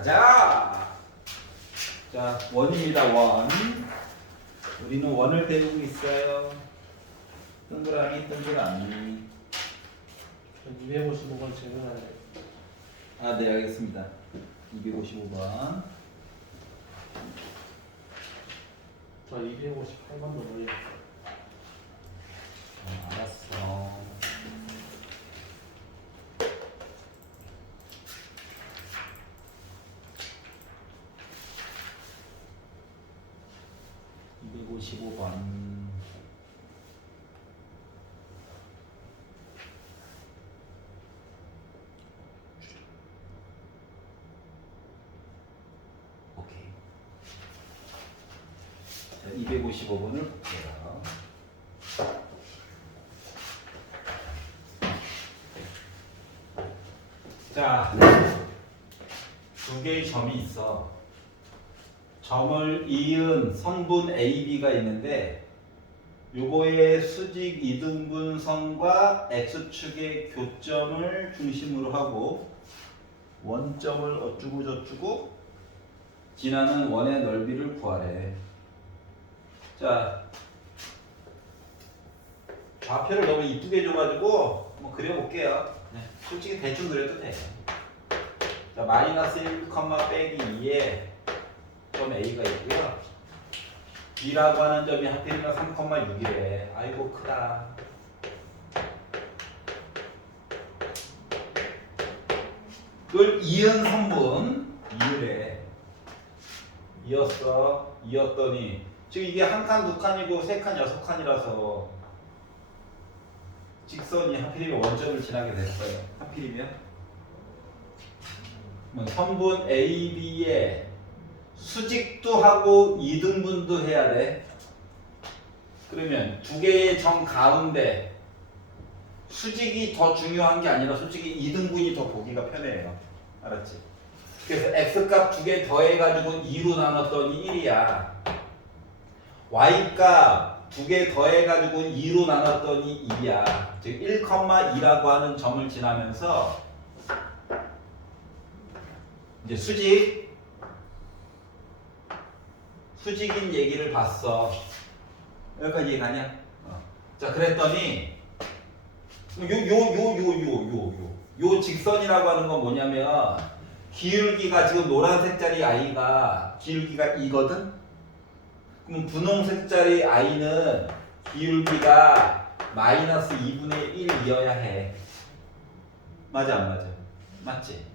가자. 자, 원입니다. 원. 우리는 원을 배우고 있어요. 동그라미, 동그라미. 255번 질문하네. 아, 네, 알겠습니다. 255번. 저 258번도 모르겠어요. 알았어. (255번) 오케이. 자, 255번을 볼게요. 자, 두 개의 점이 있어. 점을 이은 성분 AB가 있는데 요거의 수직 이등분선과 X축의 교점을 중심으로 하고 원점을 어쩌고 저쩌고 지나는 원의 넓이를 구하래. 자, 좌표를 너무 이쁘게 줘가지고 한번 그려볼게요. 네, 솔직히 대충 그려도 돼. 자, 마이너스 1, 빼기 2에 점 A가 있고요. B라고 하는 점이 하필이면 3,6이래. 아이고 크다. 그걸 이은 성분 이으래. 이었어. 이었더니 지금 이게 한 칸, 두 칸이고 세 칸, 여섯 칸이라서 직선이 하필이면 원점을 지나게 됐어요. 하필이면 성분 AB에 수직도 하고 이등분도 해야 돼. 그러면 두 개의 점 가운데 수직이 더 중요한 게 아니라 솔직히 이등분이 더 보기가 편해요. 알았지? 그래서 x값 두 개 더해가지고 2로 나눴더니 1이야. y값 두 개 더해가지고 2로 나눴더니 2야. 즉 1,2라고 하는 점을 지나면서 이제 수직인 얘기를 봤어. 여기까지 이해가냐? 자, 그랬더니 요 직선이라고 하는 건 뭐냐면 기울기가 지금 노란색짜리 i가 기울기가 2거든? 그럼 분홍색짜리 i는 기울기가 마이너스 2분의 1이어야 해. 맞아 안 맞아? 맞지?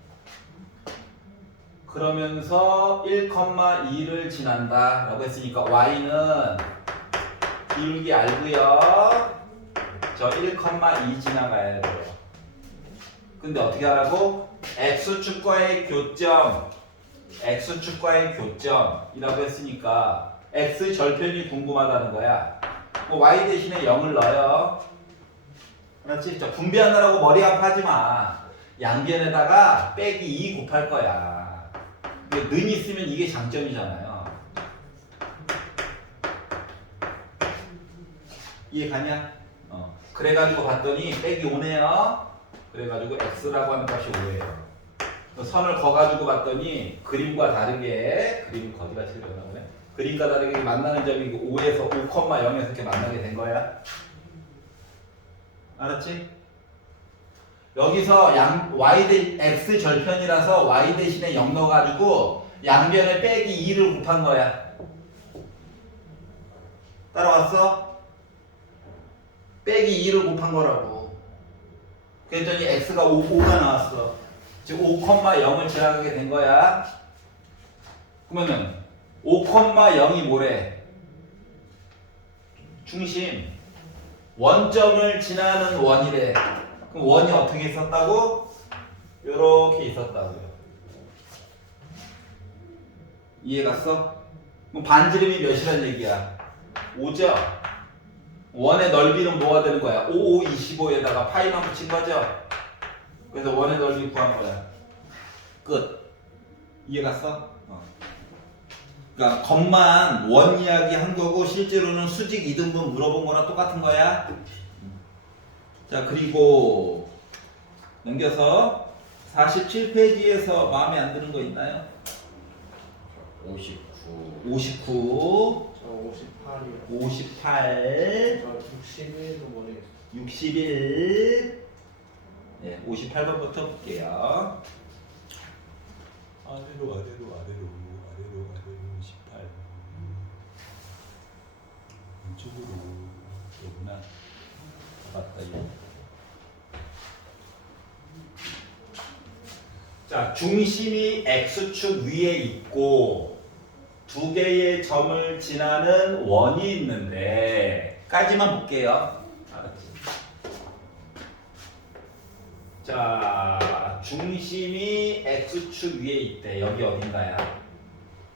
그러면서 1,2를 지난다 라고 했으니까 y는 기울기 알고요. 저 1,2 지나가야 돼요. 근데 어떻게 하라고? x축과의 교점이라고 했으니까 x 절편이 궁금하다는 거야. y 대신에 0을 넣어요. 그렇지? 자, 분배하느라고 머리 아파하지 마. 양변에다가 빼기 2 곱할 거야. 는 있으면 이게 장점이잖아요. 이해 가냐? 그래가지고 봤더니 빼기 5네요. 그래가지고 x라고 하는 값이 5예요. 선을 그어가지고 봤더니 그림과 다르게 그림을 거기다 칠려나 보네. 그림과 다르게 만나는 점이 5에서 5,0에서 이렇게 만나게 된 거야. 알았지? 여기서 x 절편이라서 y 대신에 0 넣어가지고 양변에 빼기 2를 곱한 거야. 따라왔어? 빼기 2를 곱한 거라고. 그랬더니 x가 5가 나왔어. 즉 5,0을 지나가게 된 거야. 그러면은 5,0이 뭐래? 중심. 원점을 지나는 원이래. 그럼 원이 어떻게 있었다고? 요렇게 있었다고요. 이해 갔어? 그럼 반지름이 몇이란 얘기야? 5죠? 원의 넓이는 뭐가 되는 거야? 5, 25에다가 파이만 붙인 거죠? 그래서 원의 넓이 구한 거야. 끝. 이해 갔어? 그러니까 겉만 원 이야기 한 거고 실제로는 수직 이등분 물어본 거랑 똑같은 거야. 자, 그리고 넘겨서 47페이지에서 마음에 안 드는 거 있나요? 59. 59, 저 58이요. 58, 저 61도 모르겠어요. 61. 네, 58번부터 볼게요. 아래로 18. 이쪽으로 여구나. 맞다 이거. 자, 중심이 x축 위에 있고 두 개의 점을 지나는 원이 있는데 까지만 볼게요. 알았지? 자, 중심이 x축 위에 있대. 여기 어딘가야?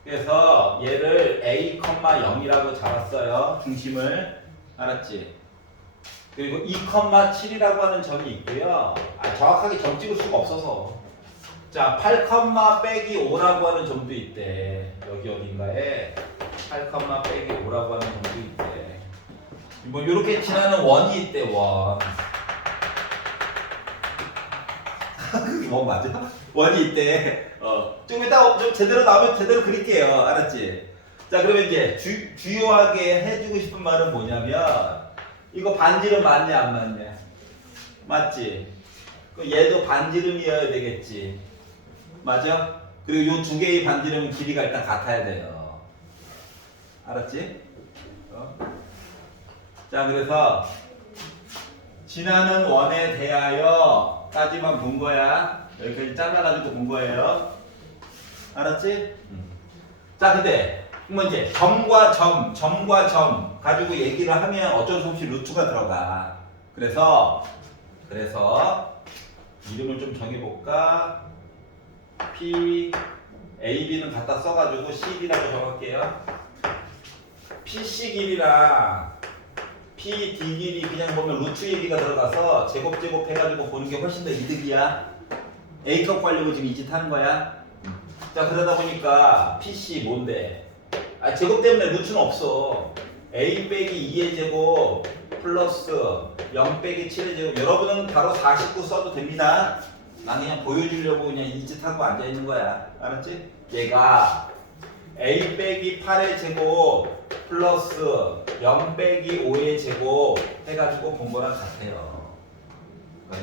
그래서 얘를 a, 0이라고 잡았어요. 중심을. 알았지? 그리고 2,7이라고 하는 점이 있고요. 정확하게 점 찍을 수가 없어서. 자, 8, 빼기 5라고 하는 점도 있대. 여기 어딘가에 8, 빼기 5라고 하는 점도 있대. 뭐 이렇게 지나는 원이 있대. 원. 원 맞아? 원이 있대. 좀 이따 좀 제대로 나오면 제대로 그릴게요. 알았지? 자, 그러면 이제 주요하게 해주고 싶은 말은 뭐냐면 이거 반지름 맞냐 안 맞냐? 맞지? 그럼 얘도 반지름이어야 되겠지. 맞아? 그리고 요 두 개의 반지름은 길이가 일단 같아야 돼요. 알았지? 자, 그래서 지나는 원에 대하여까지만 본 거야. 여기까지 잘라가지고 본 거예요. 알았지? 자, 근데 뭐 이제 점과 점 가지고 얘기를 하면 어쩔 수 없이 루트가 들어가. 그래서 이름을 좀 정해볼까? P, A, B는 갖다 써가지고 CD라고 적을게요. PC 길이랑 P, D 길이 그냥 보면 루트 얘기가 들어가서 제곱 해가지고 보는 게 훨씬 더 이득이야. A값 구하려고 지금 이 짓 하는 거야. 자, 그러다 보니까 PC 뭔데? 제곱 때문에 루트는 없어. A 빼기 2의 제곱 플러스 0 빼기 7의 제곱. 여러분은 바로 49 써도 됩니다. 난 그냥 보여주려고 그냥 이 짓 하고 앉아있는 거야. 알았지? 얘가 A 빼기 8의 제곱 플러스 0 빼기 5의 제곱 해가지고 본 거랑 같아요.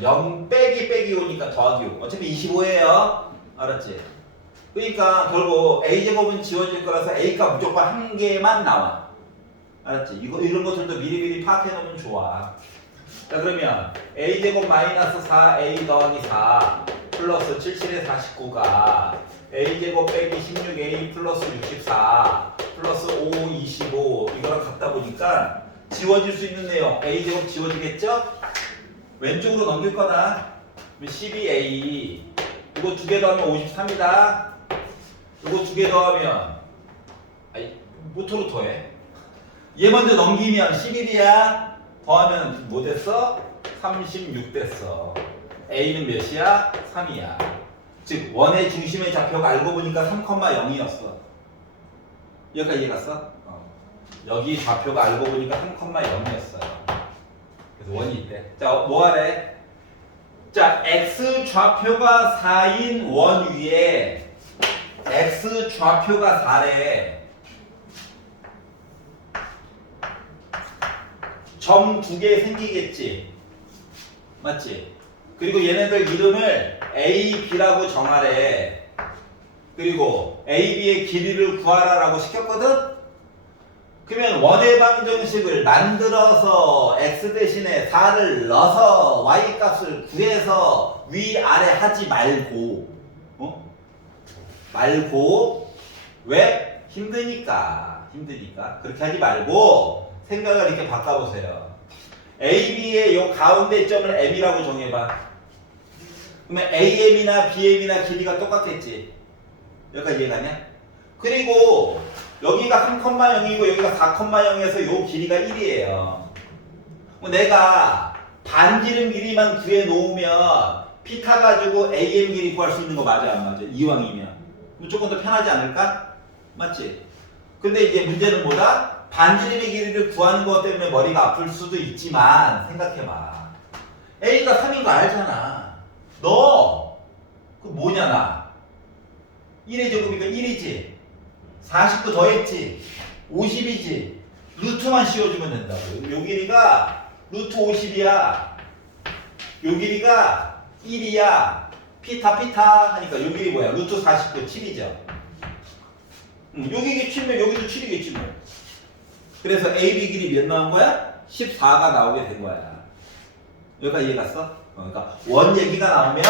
0 빼기 5니까 더하기 5. 어차피 25예요. 알았지? 그러니까 결국 A제곱은 지워질 거라서 A가 무조건 한 개만 나와. 알았지? 이런 것들도 미리미리 파악해 놓으면 좋아. 자, 그러면 A제곱 마이너스 4A 더하기 4 플러스 77의 49가 A제곱 빼기 16A 플러스 64 플러스 5, 25 이거랑 같다 보니까 지워질 수 있는 내용 A제곱 지워지겠죠? 왼쪽으로 넘길 거다. 12A 이거 두 개 더하면 53이다. 이거 두 개 더하면 모토로 더해. 얘 먼저 넘기면 11이야. 더하면 뭐 됐어? 36 됐어. A는 몇이야? 3이야. 즉 원의 중심의 좌표가 알고 보니까 3,0이었어. 여기까지 이해갔어? 여기 좌표가 알고 보니까 3,0이었어요. 그래서 원이 있대. 자, 뭐 하래? 자, X 좌표가 4인 원 위에 X 좌표가 4래. 점 두 개 생기겠지. 맞지? 그리고 얘네들 이름을 A, B라고 정하래. 그리고 A, B의 길이를 구하라라고 시켰거든? 그러면 원의 방정식을 만들어서 X 대신에 4를 넣어서 Y 값을 구해서 위아래 하지 말고 왜? 힘드니까 그렇게 하지 말고 생각을 이렇게 바꿔보세요. A, B의 요 가운데 점을 M이라고 정해봐. 그러면 AM이나 BM이나 길이가 똑같겠지. 여기까지 이해가냐? 그리고 여기가 3,0이고 여기가 4,0에서 요 길이가 1이에요. 내가 반지름 길이만 구해 놓으면 P 타가지고 AM 길이 구할 수 있는 거 맞아 안 맞아? 이왕이면 조금 더 편하지 않을까? 맞지? 근데 이제 문제는 뭐다? 반지름의 길이를 구하는 것 때문에 머리가 아플 수도 있지만 생각해봐. A가 3인 거 알잖아. 너 그 뭐냐 나 1의 제곱이니까 1이지. 49 더했지. 50이지. 루트만 씌워주면 된다고. 요 길이가 루트 50이야. 요 길이가 1이야. 피타 하니까 요 길이 뭐야? 루트 49, 7이죠. 여기 7이면 여기도 7이겠지 뭐. 그래서 AB 길이 몇 나온 거야? 14가 나오게 된 거야. 여기까지 이해 갔어? 그러니까 원 얘기가 나오면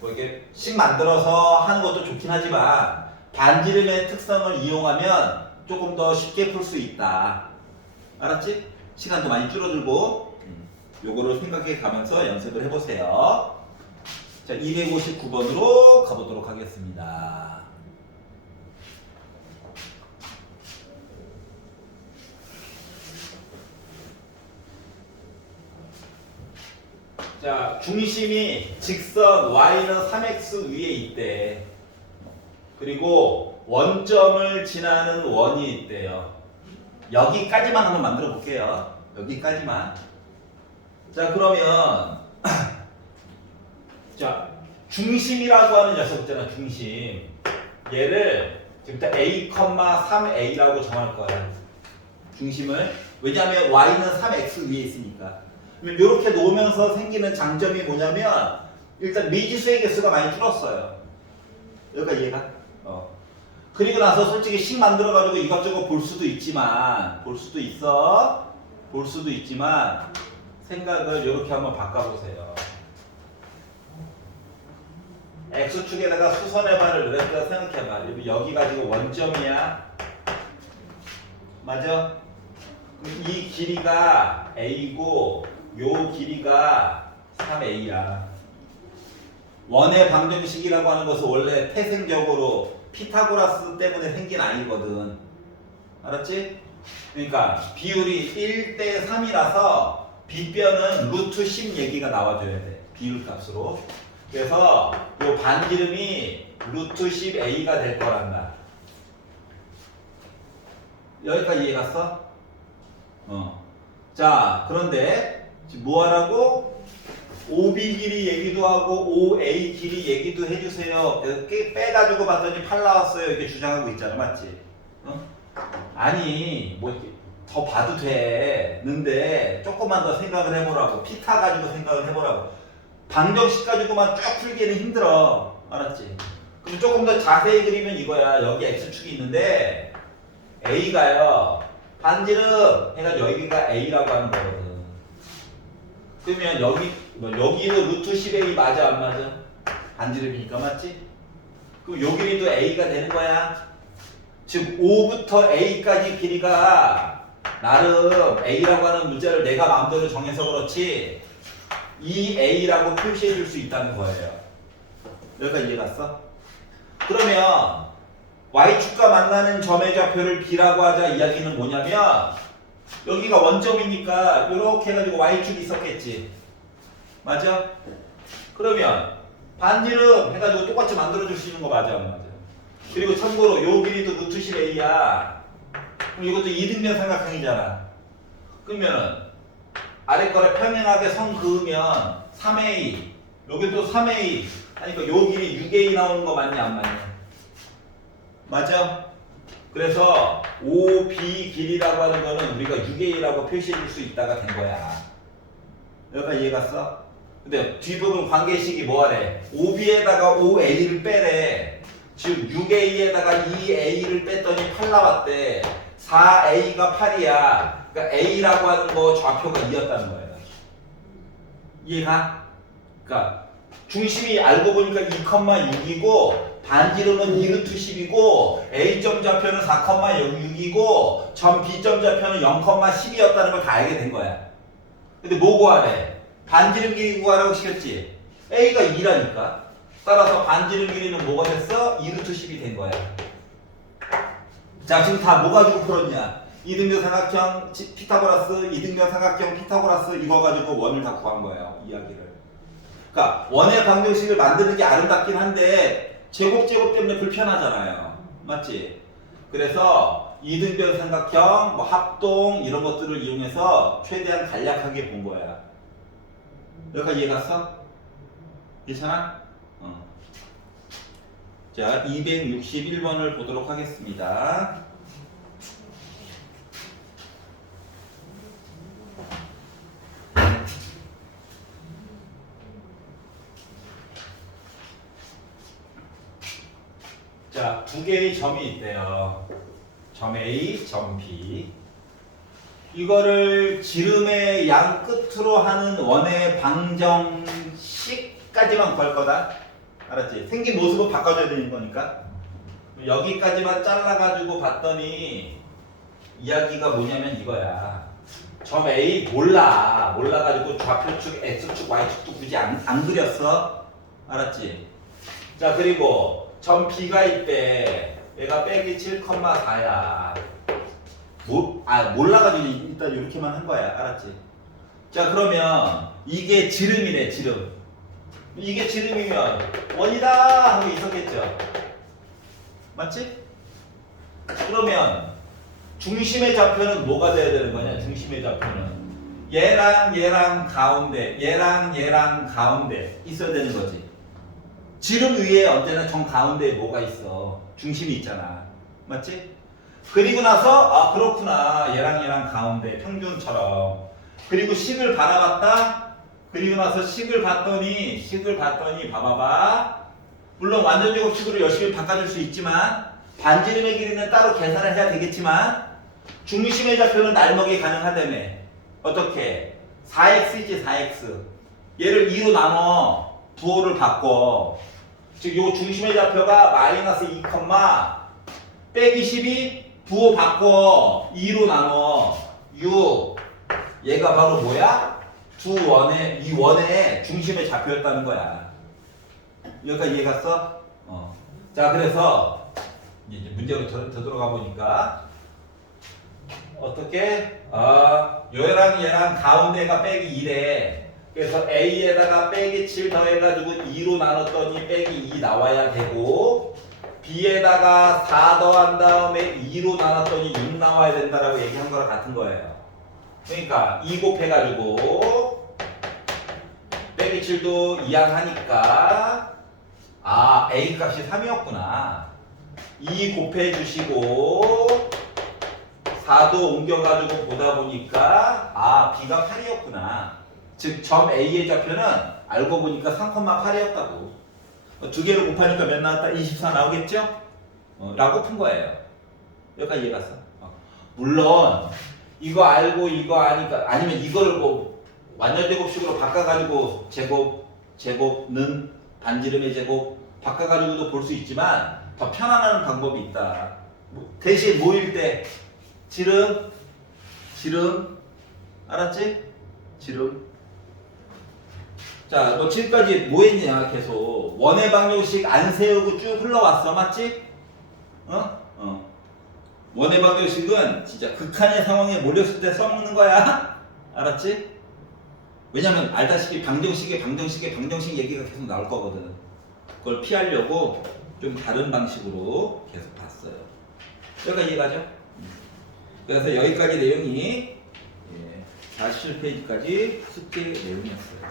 뭐 이렇게 식 만들어서 하는 것도 좋긴 하지만 반지름의 특성을 이용하면 조금 더 쉽게 풀 수 있다. 알았지? 시간도 많이 줄어들고 요거를 생각해 가면서 연습을 해보세요. 자, 259번으로 가보도록 하겠습니다. 자, 중심이 직선 y는 3x 위에 있대. 그리고 원점을 지나는 원이 있대요. 여기까지만 한번 만들어 볼게요. 여기까지만. 자, 그러면 자, 중심이라고 하는 녀석 있잖아. 중심. 얘를 지금부터 a, 3a라고 정할 거야. 중심을. 왜냐하면 y는 3x 위에 있으니까. 이렇게 놓으면서 생기는 장점이 뭐냐면 일단 미지수의 개수가 많이 줄었어요. 여기가 이해가? 그리고 나서 솔직히 식 만들어가지고 이것저것 볼 수도 있지만 생각을 이렇게 한번 바꿔보세요. X축에다가 수선의 발을 이렇게 생각해봐. 여기가 지금 원점이야. 맞아? 이 길이가 A고 요 길이가 3A야. 원의 방정식이라고 하는 것은 원래 태생적으로 피타고라스 때문에 생긴 아니거든. 알았지? 그러니까 비율이 1대 3이라서 빗변은 루트 10 얘기가 나와줘야 돼. 비율 값으로. 그래서 요 반지름이 루트 10A가 될 거란다. 여기까지 이해 갔어? 자, 그런데 지금 뭐 하라고? OB 길이 얘기도 하고 OA 길이 얘기도 해주세요. 이렇게 빼가지고 봤더니 8 나왔어요. 이렇게 주장하고 있잖아. 맞지? 아니 뭐 이렇게 더 봐도 되는데 조금만 더 생각을 해보라고. 피타 가지고 생각을 해보라고. 방정식 가지고만 쭉 풀기에는 힘들어. 알았지? 그럼 조금 더 자세히 그리면 이거야. 여기 X축이 있는데 A가요. 반지름 해가지고 여기가 A라고 하는 거거든. 그러면 여기도 루트 10A 맞아 안 맞아? 반지름이니까 맞지? 그럼 요 길이도 A가 되는 거야. 즉 O부터 A까지 길이가 나름 A라고 하는 문자를 내가 마음대로 정해서 그렇지 이 A라고 표시해 줄 수 있다는 거예요. 여기까지 이해 갔어? 그러면 Y축과 만나는 점의 좌표를 B라고 하자 이야기는 뭐냐면 여기가 원점이니까 이렇게 해가지고 Y축이 있었겠지. 맞아? 그러면 반지름 해가지고 똑같이 만들어줄 수 있는 거 맞아 안 맞아? 그리고 참고로 요 길이도 루트 10A야. 그럼 이것도 이등변 삼각형이잖아. 그러면 아래 거를 평행하게 선 그으면 3A 여기도 3A 하니까 요 길이 6A 나오는 거 맞냐 안 맞냐? 맞아? 그래서 OB 길이라고 하는 거는 우리가 6A라고 표시해 줄 수 있다가 된 거야. 여기까지 이해 갔어? 근데 뒷부분 관계식이 뭐하래? OB에다가 OA를 빼래. 즉 6A에다가 2A를 뺐더니 8 나왔대. 4A가 8이야. 그러니까 A라고 하는 거 좌표가 2였다는 거예요. 이해가? 그러니까 중심이 알고 보니까 2,6이고 반지름은 2루트 10이고 A점 좌표는 4,6이고 점 B점 좌표는 0,10이었다는 걸 다 알게 된 거야. 근데 뭐 구하래? 반지름 길이 구하라고 시켰지? A가 2라니까. 따라서 반지름 길이는 뭐가 됐어? 2루트 10이 된 거야. 자, 지금 다 뭐 가지고 풀었냐? 이등변 삼각형 피타고라스, 이등변 삼각형 피타고라스 이거 가지고 원을 다 구한 거예요. 이야기를. 그러니까 원의 방정식을 만드는 게 아름답긴 한데 제곱 때문에 불편하잖아요. 맞지? 그래서 이등변 삼각형, 뭐 합동 이런 것들을 이용해서 최대한 간략하게 본 거야. 여기까지 이해 갔어? 괜찮아? 자, 261번을 보도록 하겠습니다. 자, 두 개의 점이 있대요. 점 A, 점 B. 이거를 지름의 양 끝으로 하는 원의 방정식까지만 구할 거다. 알았지? 생긴 모습은 바꿔줘야 되는 거니까. 여기까지만 잘라가지고 봤더니 이야기가 뭐냐면 이거야. 점 A 몰라가지고 좌표축, X축, Y축도 굳이 안 그렸어. 알았지? 자, 그리고 점 B가 있대. 얘가 빼기 7,4야. 몰라가지고 일단 이렇게만 한 거야. 알았지? 자, 그러면 이게 지름이래, 지름. 이게 지름이면 원이다 하고 있었겠죠. 맞지? 그러면 중심의 좌표는 뭐가 돼야 되는 거냐? 중심의 좌표는 얘랑 가운데, 얘랑 가운데 있어야 되는 거지. 지름 위에 언제나 정 가운데에 뭐가 있어? 중심이 있잖아. 맞지? 그리고 나서 그렇구나. 얘랑 가운데 평균처럼. 그리고 식을 바라봤다. 그리고 나서 식을 봤더니 봐봐봐. 물론 완전 제곱식으로 열심히 바꿔줄 수 있지만 반지름의 길이는 따로 계산을 해야 되겠지만 중심의 좌표는 날먹이 가능하다며. 어떻게? 4x이지 4x. 얘를 2로 나눠 부호를 바꿔. 즉 요 중심의 좌표가 마이너스 2, 빼기 12 부호 바꿔 2로 나눠 6. 얘가 바로 뭐야? 이 원의 중심의 좌표였다는 거야. 여기까지 이해 갔어? 자, 그래서 이제 문제로 더 들어가 보니까 어떻게? 얘랑 가운데가 빼기 2래. 그래서 A에다가 빼기 7 더해가지고 2로 나눴더니 빼기 2 나와야 되고, B에다가 4 더한 다음에 2로 나눴더니 6 나와야 된다라고 얘기한 거랑 같은 거예요. 그러니까 2 곱해가지고 빼기 7도 이항하니까 A 값이 3이었구나. 2 곱해주시고 4도 옮겨가지고 보다 보니까 B가 8이었구나. 즉 점 A의 좌표는 알고 보니까 3,8이었다고. 두 개를 곱하니까 몇 나왔다? 24 나오겠죠? 라고 푼 거예요. 여기까지 이해 갔어? 물론 이거 알고 이거 아니까 아니면 이걸 뭐 완전 제곱식으로 바꿔가지고 제곱는 반지름의 제곱 바꿔가지고도 볼 수 있지만 더 편안한 방법이 있다. 대신 모일 때 지름 알았지? 지름. 자, 너 지금까지 뭐 했냐? 계속 원의 방정식 안 세우고 쭉 흘러왔어. 맞지? 원의 방정식은 진짜 극한의 상황에 몰렸을 때 써먹는 거야. 알았지? 왜냐면 알다시피 방정식 얘기가 계속 나올 거거든. 그걸 피하려고 좀 다른 방식으로 계속 봤어요. 여기까지 이해가죠? 그래서 여기까지 내용이 47페이지까지 숙제 내용이었어요.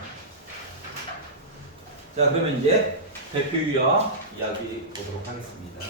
자, 그러면 이제 대표 유형 이야기 보도록 하겠습니다.